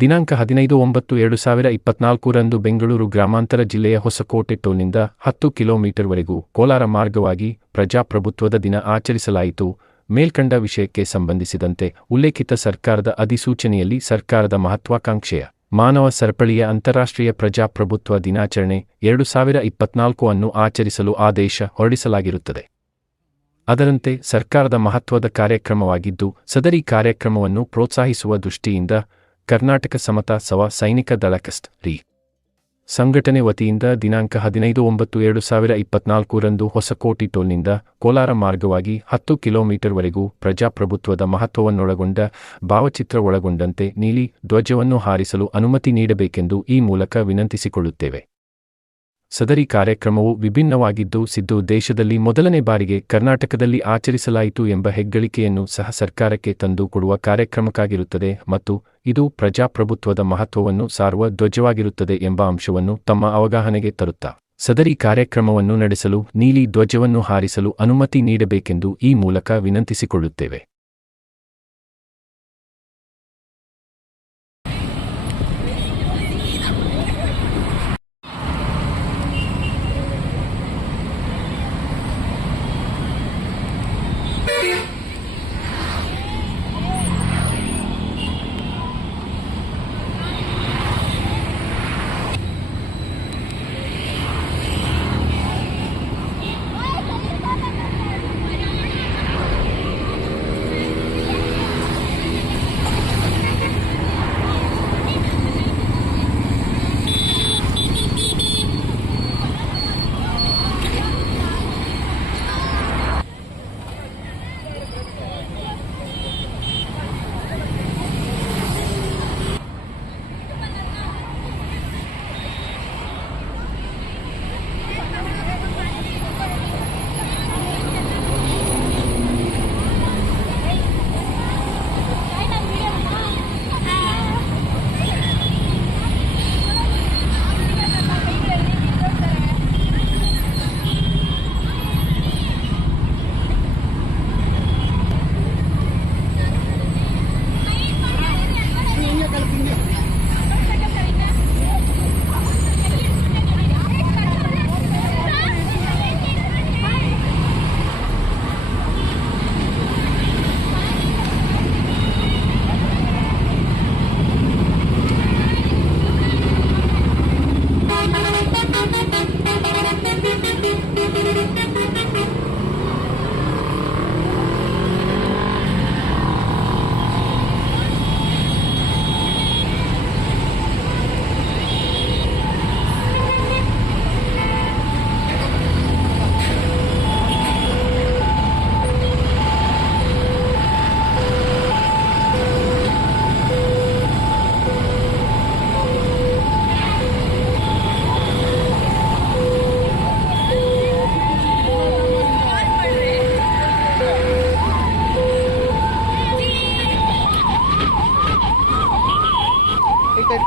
ದಿನಾಂಕ 15/9/2024ರಂದು ಬೆಂಗಳೂರು ಗ್ರಾಮಾಂತರ ಜಿಲ್ಲೆಯ ಹೊಸಕೋಟೆ ಟೋಲ್ನಿಂದ 10 ಕಿಲೋಮೀಟರ್ವರೆಗೂ ಕೋಲಾರ ಮಾರ್ಗವಾಗಿ ಪ್ರಜಾಪ್ರಭುತ್ವದ ದಿನ ಆಚರಿಸಲಾಯಿತು. ಮೇಲ್ಕಂಡ ವಿಷಯಕ್ಕೆ ಸಂಬಂಧಿಸಿದಂತೆ ಉಲ್ಲೇಖಿತ ಸರ್ಕಾರದ ಅಧಿಸೂಚನೆಯಲ್ಲಿ ಸರ್ಕಾರದ ಮಹತ್ವಾಕಾಂಕ್ಷೆಯ ಮಾನವ ಸರಪಳಿಯ ಅಂತಾರಾಷ್ಟ್ರೀಯ ಪ್ರಜಾಪ್ರಭುತ್ವ ದಿನಾಚರಣೆ 2024 ಅನ್ನು ಆಚರಿಸಲು ಆದೇಶ ಹೊರಡಿಸಲಾಗಿರುತ್ತದೆ. ಅದರಂತೆ ಸರ್ಕಾರದ ಮಹತ್ವದ ಕಾರ್ಯಕ್ರಮವಾಗಿದ್ದು, ಸದರಿ ಕಾರ್ಯಕ್ರಮವನ್ನು ಪ್ರೋತ್ಸಾಹಿಸುವ ದೃಷ್ಟಿಯಿಂದ ಕರ್ನಾಟಕ ಸಮತಾ ಸವ ಸೈನಿಕ ದಳ ರಿ ಸಂಘಟನೆ ವತಿಯಿಂದ ದಿನಾಂಕ 15/9/2024ರಂದು ಹೊಸಕೋಟೆ ಟೋಲ್ನಿಂದ ಕೋಲಾರ ಮಾರ್ಗವಾಗಿ 10 ಕಿಲೋಮೀಟರ್ವರೆಗೂ ಪ್ರಜಾಪ್ರಭುತ್ವದ ಮಹತ್ವವನ್ನೊಳಗೊಂಡ ಭಾವಚಿತ್ರ ಒಳಗೊಂಡಂತೆ ನೀಲಿ ಧ್ವಜವನ್ನು ಹಾರಿಸಲು ಅನುಮತಿ ನೀಡಬೇಕೆಂದು ಈ ಮೂಲಕ ವಿನಂತಿಸಿಕೊಳ್ಳುತ್ತೇವೆ. ಸದರಿ ಕಾರ್ಯಕ್ರಮವು ವಿಭಿನ್ನವಾಗಿದ್ದು, ಸಿದ್ದು ದೇಶದಲ್ಲಿ ಮೊದಲನೇ ಬಾರಿಗೆ ಕರ್ನಾಟಕದಲ್ಲಿ ಆಚರಿಸಲಾಯಿತು ಎಂಬ ಹೆಗ್ಗಳಿಕೆಯನ್ನು ಸಹ ಸರ್ಕಾರಕ್ಕೆ ತಂದು ಕೊಡುವ ಕಾರ್ಯಕ್ರಮಕ್ಕಾಗಿರುತ್ತದೆ ಮತ್ತು ಇದು ಪ್ರಜಾಪ್ರಭುತ್ವದ ಮಹತ್ವವನ್ನು ಸಾರುವ ಧ್ವಜವಾಗಿರುತ್ತದೆ ಎಂಬ ಅಂಶವನ್ನು ತಮ್ಮ ಅವಗಾಹನೆಗೆ ತರುತ್ತಾ ಸದರಿ ಕಾರ್ಯಕ್ರಮವನ್ನು ನಡೆಸಲು ನೀಲಿ ಧ್ವಜವನ್ನು ಹಾರಿಸಲು ಅನುಮತಿ ನೀಡಬೇಕೆಂದು ಈ ಮೂಲಕ ವಿನಂತಿಸಿಕೊಳ್ಳುತ್ತೇವೆ.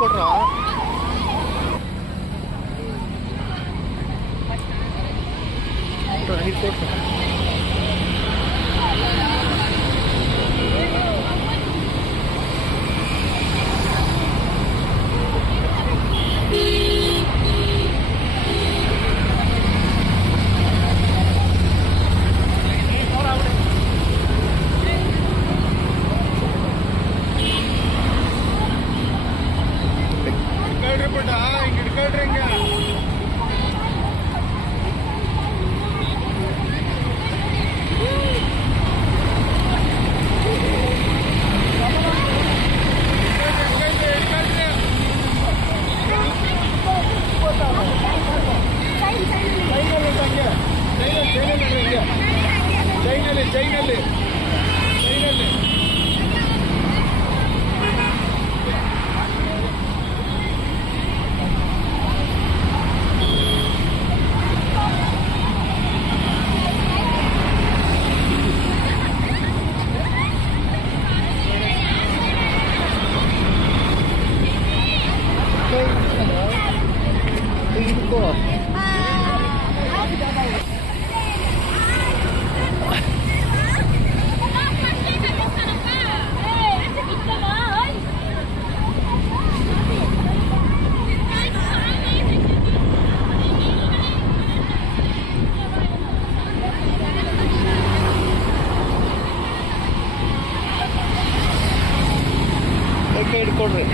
ಕೊಡ್ರ ಕೊಡ್ರಿ.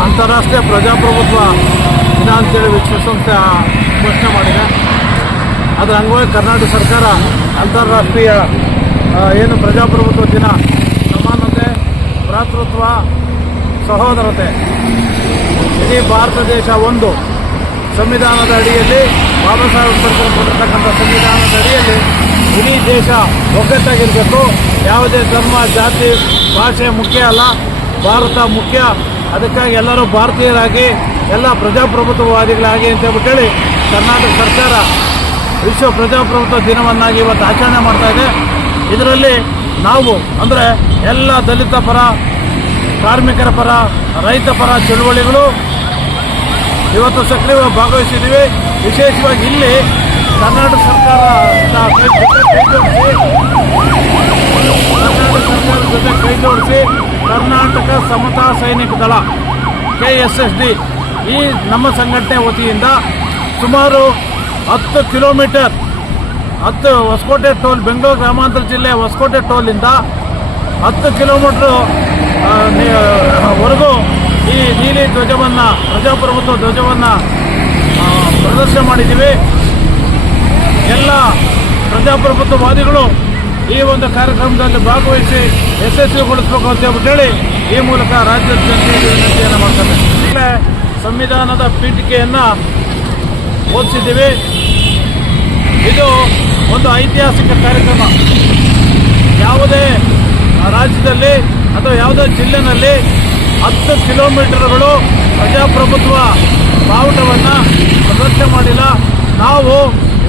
ಅಂತಾರಾಷ್ಟ್ರೀಯ ಪ್ರಜಾಪ್ರಭುತ್ವ ದಿನ ಅಂತೇಳಿ ವಿಶ್ವಸಂಸ್ಥೆ ಘೋಷಣೆ ಮಾಡಿದೆ. ಅದರ ಅಂಗವಾಗಿ ಕರ್ನಾಟಕ ಸರ್ಕಾರ ಅಂತಾರಾಷ್ಟ್ರೀಯ ಏನು ಪ್ರಜಾಪ್ರಭುತ್ವ ದಿನ, ಸಮಾನತೆ, ಭ್ರಾತೃತ್ವ, ಸಹೋದರತೆ, ಇಡೀ ಭಾರತ ದೇಶ ಒಂದು ಸಂವಿಧಾನದ ಅಡಿಯಲ್ಲಿ, ಬಾಬಾ ಸಾಹೇಬ್ ಅಂಬೇಡ್ಕರ್ ಕೊಟ್ಟಿರ್ತಕ್ಕಂಥ ಸಂವಿಧಾನದ ಅಡಿಯಲ್ಲಿ ಇಡೀ ದೇಶ ಒಗ್ಗಟ್ಟಾಗಿರಬೇಕು. ಯಾವುದೇ ಧರ್ಮ, ಜಾತಿ, ಭಾಷೆ ಮುಖ್ಯ ಅಲ್ಲ, ಭಾರತ ಮುಖ್ಯ. ಅದಕ್ಕಾಗಿ ಎಲ್ಲರೂ ಭಾರತೀಯರಾಗಿ, ಎಲ್ಲ ಪ್ರಜಾಪ್ರಭುತ್ವವಾದಿಗಳಾಗಿ ಅಂತೇಳಿ ಕರ್ನಾಟಕ ಸರ್ಕಾರ ವಿಶ್ವ ಪ್ರಜಾಪ್ರಭುತ್ವ ದಿನವನ್ನಾಗಿ ಇವತ್ತು ಆಚರಣೆ ಮಾಡ್ತಾ ಇದೆ. ಇದರಲ್ಲಿ ನಾವು ಅಂದರೆ ಎಲ್ಲ ದಲಿತ ಪರ, ಕಾರ್ಮಿಕರ ಪರ, ರೈತ ಪರ ಚಳುವಳಿಗಳು ಇವತ್ತು ಸಕ್ರಿಯವಾಗಿ ಭಾಗವಹಿಸಿದ್ದೀವಿ. ವಿಶೇಷವಾಗಿ ಇಲ್ಲಿ ಕರ್ನಾಟಕ ಸರ್ಕಾರದ ಜೊತೆ ಕೈ ಜೋಡಿಸಿ ಕರ್ನಾಟಕ ಸಮತಾ ಸೈನಿಕ ದಳ KSSD ಈ ನಮ್ಮ ಸಂಘಟನೆ ವತಿಯಿಂದ ಸುಮಾರು 10 ಕಿಲೋಮೀಟರ್ ಹೊಸಕೋಟೆ ಟೋಲ್, ಬೆಂಗಳೂರು ಗ್ರಾಮಾಂತರ ಜಿಲ್ಲೆ ಹೊಸಕೋಟೆ ಟೋಲಿಂದ 10 ಕಿಲೋಮೀಟ್ರು ವರೆಗೂ ಈ ನೀಲಿ ಧ್ವಜವನ್ನು, ಪ್ರಜಾಪ್ರಭುತ್ವ ಧ್ವಜವನ್ನು ಪ್ರದರ್ಶನ ಮಾಡಿದ್ದೀವಿ. ಎಲ್ಲ ಪ್ರಜಾಪ್ರಭುತ್ವವಾದಿಗಳು ಈ ಒಂದು ಕಾರ್ಯಕ್ರಮದಲ್ಲಿ ಭಾಗವಹಿಸಿ ಯಶಸ್ವಿಗೊಳಿಸಬೇಕು ಅಂತ ಹೇಳಿ ಈ ಮೂಲಕ ರಾಜ್ಯದ ಜನತೆಗೆ ವಿನಂತಿಯನ್ನು ಮಾಡ್ತಾರೆ. ಈಗಲೇ ಸಂವಿಧಾನದ ಪೀಠಿಕೆಯನ್ನು ಓದಿಸಿದ್ದೀವಿ. ಇದು ಒಂದು ಐತಿಹಾಸಿಕ ಕಾರ್ಯಕ್ರಮ. ಯಾವುದೇ ರಾಜ್ಯದಲ್ಲಿ ಅಥವಾ ಯಾವುದೇ ಜಿಲ್ಲೆನಲ್ಲಿ 10 ಕಿಲೋಮೀಟರ್ಗಳು ಪ್ರಜಾಪ್ರಭುತ್ವ ಬಾವುಟವನ್ನು ಪ್ರದರ್ಶನ ಮಾಡಿಲ್ಲ. ನಾವು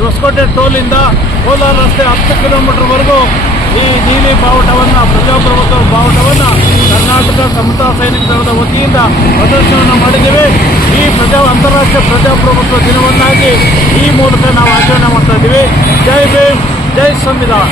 ಹೊಸಕೋಟೆ ಟೋಲಿಂದ ಕೋಲಾರ ರಸ್ತೆ 10 ಕಿಲೋಮೀಟರ್ವರೆಗೂ ಈ ನೀಲಿ ಬಾವುಟವನ್ನು, ಪ್ರಜಾಪ್ರಭುತ್ವ ಬಾವುಟವನ್ನು ಕರ್ನಾಟಕ ಸಮತಾ ಸೈನಿಕ ದಳದ ವತಿಯಿಂದ ಪ್ರದರ್ಶನವನ್ನು ಮಾಡಿದ್ದೇವೆ. ಈ ಅಂತಾರಾಷ್ಟ್ರೀಯ ಪ್ರಜಾಪ್ರಭುತ್ವ ದಿನವನ್ನಾಗಿ ಈ ಮೂಲಕ ನಾವು ಆಚರಣೆ ಮಾಡ್ತಾ ಇದ್ದೀವಿ. ಜೈ ಭೀಮ್, ಜೈ ಸಂವಿಧಾನ.